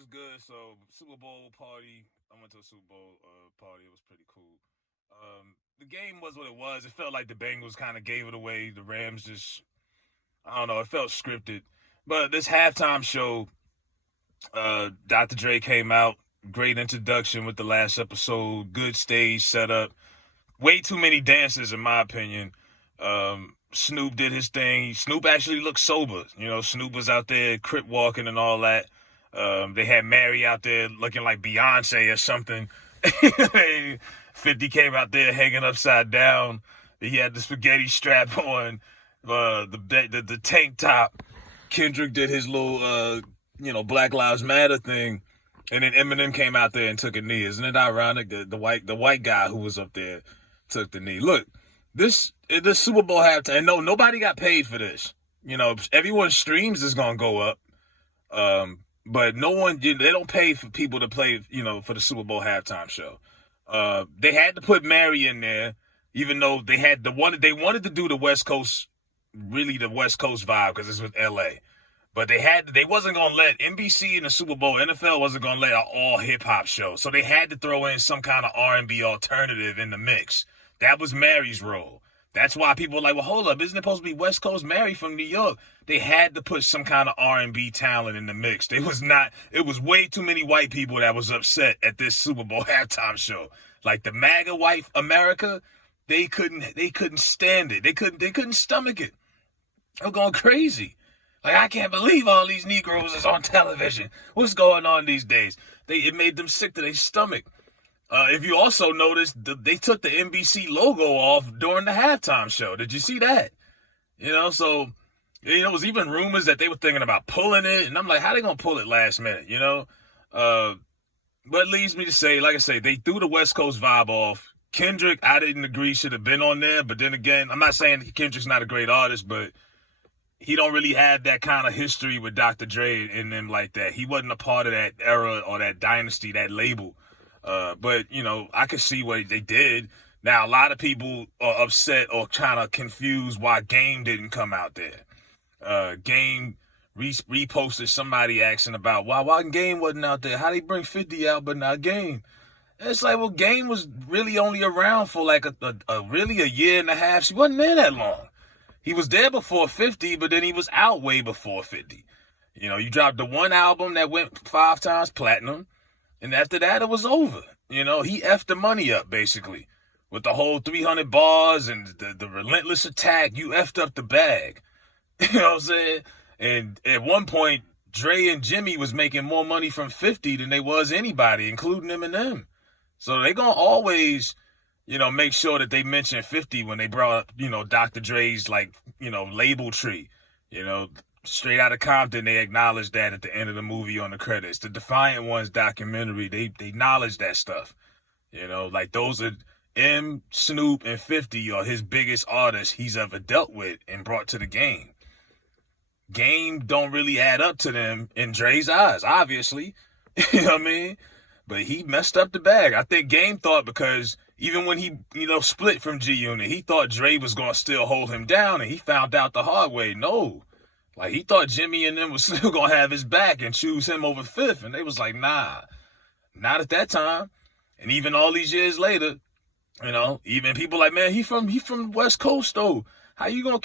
was good. So Super Bowl party. I went to a Super Bowl party. It was pretty cool. The game was what it was. It felt like the Bengals kind of gave it away. The Rams just, I don't know. It felt scripted. But this halftime show, Dr. Dre came out. Great introduction with the last episode. Good stage setup. Way too many dances, in my opinion. Snoop did his thing. Snoop actually looked sober. Snoop was out there crip walking and all that. They had Mary out there looking like Beyonce or something. 50 came out there hanging upside down. He had the spaghetti strap on, the tank top. Kendrick did his little, Black Lives Matter thing. And then Eminem came out there and took a knee. Isn't it ironic that the white guy who was up there took the knee? Look, this Super Bowl halftime. And no, nobody got paid for this. Everyone's streams is gonna go up. But no one, they don't pay for people to play, for the Super Bowl halftime show. They had to put Mary in there, even though they wanted to do the West Coast, really the West Coast vibe because this was LA. But they wasn't gonna let NBC in the Super Bowl, NFL wasn't gonna let an all hip hop show. So they had to throw in some kind of R&B alternative in the mix. That was Mary's role. That's why people were like, well, hold up, isn't it supposed to be West Coast Mary from New York? They had to put some kind of R&B talent in the mix. It was way too many white people that was upset at this Super Bowl halftime show. Like the MAGA white America, they couldn't stand it. They couldn't stomach it. They were going crazy. Like, I can't believe all these Negroes is on television. What's going on these days? It made them sick to their stomach. If you also noticed, they took the NBC logo off during the halftime show. Did you see that? So, it was even rumors that they were thinking about pulling it. And I'm like, how they going to pull it last minute, But it leads me to say, like I say, they threw the West Coast vibe off. Kendrick, I didn't agree, should have been on there. But then again, I'm not saying Kendrick's not a great artist, but he don't really have that kind of history with Dr. Dre in them like that. He wasn't a part of that era or that dynasty, that label. But, I could see what they did. Now, a lot of people are upset or trying to confuse why Game didn't come out there. Game reposted somebody asking about why Game wasn't out there. How they bring 50 out but not Game? And it's like, well, Game was really only around for like really a year and a half. She wasn't there that long. He was there before 50, but then he was out way before 50. You dropped the one album that went 5 times platinum, and after that, it was over. He effed the money up, basically, with the whole 300 bars and the relentless attack. You effed up the bag. You know what I'm saying? And at one point, Dre and Jimmy was making more money from 50 than they was anybody, including Eminem. So they gonna always make sure that they mention 50 when they brought up, Dr. Dre's, label tree. Straight out of Compton, they acknowledged that at the end of the movie on the credits. The Defiant Ones documentary, they acknowledged that stuff. Those are M, Snoop, and 50 are his biggest artists he's ever dealt with and brought to the game. Game don't really add up to them in Dre's eyes, obviously. You know what I mean? But he messed up the bag. I think Game thought because even when he, split from G-Unit, he thought Dre was going to still hold him down, and he found out the hard way. No. He thought Jimmy and them was still going to have his back and choose him over Fifth, and they was like, nah, not at that time. And even all these years later, even people like, man, he from West Coast, though. How you ain't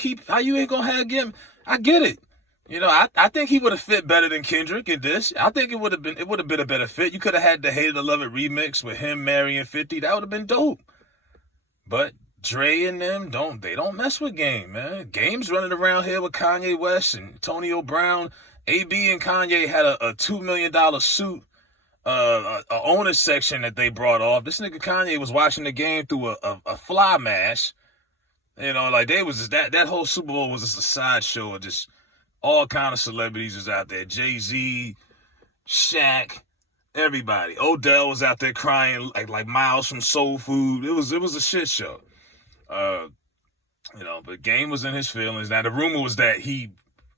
going to have him? I get it. I think he would have fit better than Kendrick in this. I think it would have been a better fit. You could have had the Hate It or Love It remix with him, Mary, and 50. That would have been dope. But Dre and them don't mess with Game, man. Game's running around here with Kanye West and Antonio Brown. AB and Kanye had a $2 million suit, a owner section that they brought off. This nigga Kanye was watching the game through a fly mask. They was just, that whole Super Bowl was just a sideshow of just all kind of celebrities was out there. Jay-Z, Shaq, everybody. Odell was out there crying like Miles from Soul Food. It was a shit show. But Game was in his feelings. Now the rumor was that he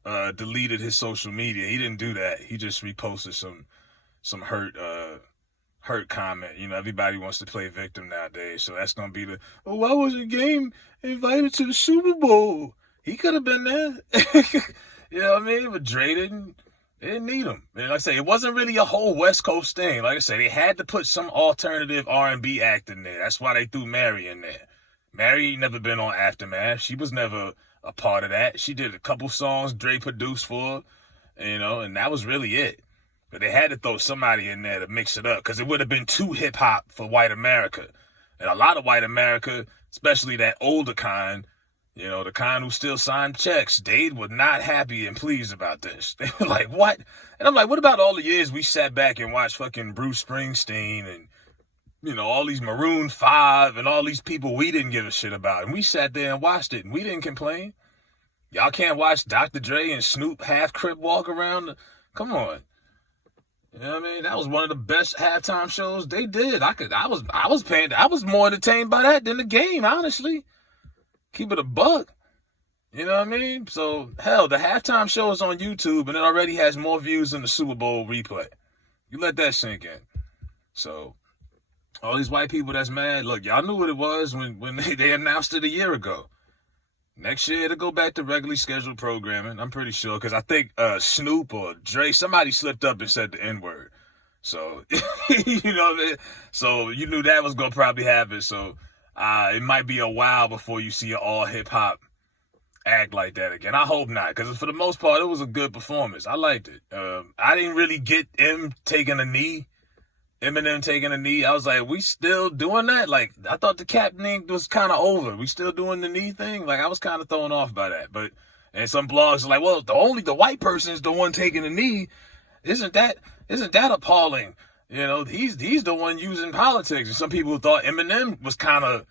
deleted his social media. He didn't do that. He just reposted some hurt comment. Everybody wants to play victim nowadays. So that's gonna be why wasn't Game invited to the Super Bowl? He could have been there. You know what I mean? But Dre didn't. They didn't need him. And like I say, it wasn't really a whole West Coast thing. Like I said, they had to put some alternative R&B act in there. That's why they threw Mary in there. Mary never been on Aftermath. She was never a part of that. She did a couple songs Dre produced for her, and that was really it. But they had to throw somebody in there to mix it up because it would have been too hip hop for white America. And a lot of white America, especially that older kind, the kind who still signed checks, they were not happy and pleased about this. They were like, what? And I'm like, what about all the years we sat back and watched fucking Bruce Springsteen and, all these Maroon 5 and all these people we didn't give a shit about. And we sat there and watched it and we didn't complain. Y'all can't watch Dr. Dre and Snoop half crip walk around. Come on. You know what I mean? That was one of the best halftime shows they did. I was more entertained by that than the game, honestly. Keep it a buck. You know what I mean? So, hell, the halftime show is on YouTube and it already has more views than the Super Bowl replay. You let that sink in. So, all these white people that's mad, look, y'all knew what it was when they announced it a year ago. Next year, it'll go back to regularly scheduled programming, I'm pretty sure, because I think Snoop or Dre, somebody slipped up and said the N-word. So, you know what I mean? So, you knew that was going to probably happen. So, it might be a while before you see an all hip-hop act like that again. I hope not, because for the most part, it was a good performance. I liked it. I didn't really get Eminem taking a knee. I was like, we still doing that? Like, I thought the cap thing was kind of over. We still doing the knee thing? Like, I was kind of thrown off by that. And some blogs are like, well, the white person is the one taking the knee. Isn't that appalling? He's the one using politics. And some people thought Eminem was kind of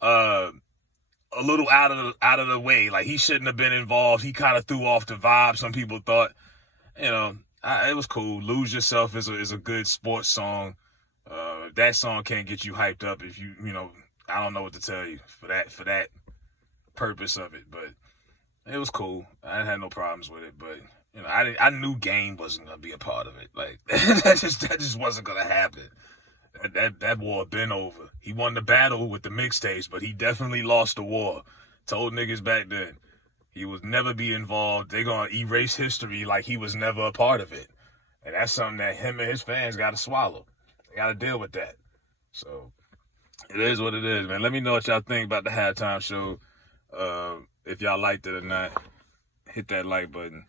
a little out of the way. Like, he shouldn't have been involved. He kind of threw off the vibe. Some people thought, it was cool. Lose Yourself is a good sports song. That song can't get you hyped up if I don't know what to tell you for that purpose of it, but it was cool. I had no problems with it, but I knew Game wasn't gonna be a part of it. Like that just wasn't gonna happen. That war been over. He won the battle with the mixtapes, but he definitely lost the war. Told niggas back then. He would never be involved. They're going to erase history like he was never a part of it. And that's something that him and his fans got to swallow. They got to deal with that. So, it is what it is, man. Let me know what y'all think about the halftime show. If y'all liked it or not. Hit that like button.